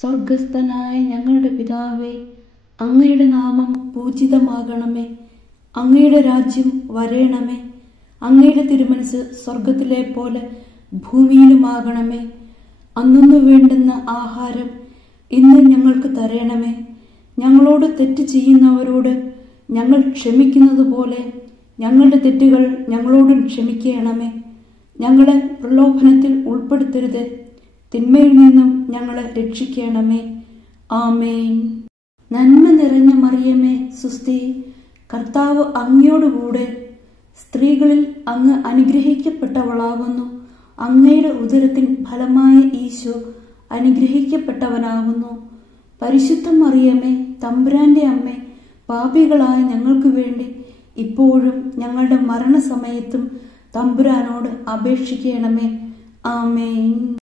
സ്വർഗസ്ഥനായ ഞങ്ങളുടെ പിതാവേ, അങ്ങയുടെ നാമം പൂജിതമാകണമേ. അങ്ങയുടെ രാജ്യം വരേണമേ. അങ്ങയുടെ തിരുമനസ് സ്വർഗത്തിലെ പോലെ ഭൂമിയിലുമാകണമേ. അന്നു വേണ്ടുന്ന ആഹാരം ഇന്ന് ഞങ്ങൾക്ക് തരണമേ. ഞങ്ങളോട് തെറ്റ് ചെയ്യുന്നവരോട് ഞങ്ങൾ ക്ഷമിക്കുന്നത് പോലെ ഞങ്ങളുടെ തെറ്റുകൾ ഞങ്ങളോടും ക്ഷമിക്കണമേ. ഞങ്ങളെ പ്രലോഭനത്തിൽ ഉൾപ്പെടുത്തരുത്, തിന്മയിൽ നിന്നും ഞങ്ങളെ രക്ഷിക്കണമേ. ആമേൻ. നന്മ നിറഞ്ഞ മറിയമേ, സുസ്തി, കർത്താവ് അങ്ങയോടുകൂടെ സ്ത്രീകളിൽ അങ്ങ് അനുഗ്രഹിക്കപ്പെട്ടവളാകുന്നു. അങ്ങയുടെ ഉദരത്തിൻ ഫലമായ ഈശോ അനുഗ്രഹിക്കപ്പെട്ടവനാകുന്നു. പരിശുദ്ധ മറിയമേ, തമ്പുരാന്റെ അമ്മേ, പാപികളായ ഞങ്ങൾക്ക് വേണ്ടി ഇപ്പോഴും ഞങ്ങളുടെ മരണസമയത്തും തമ്പുരാനോട് അപേക്ഷിക്കണമേ. ആമേൻ.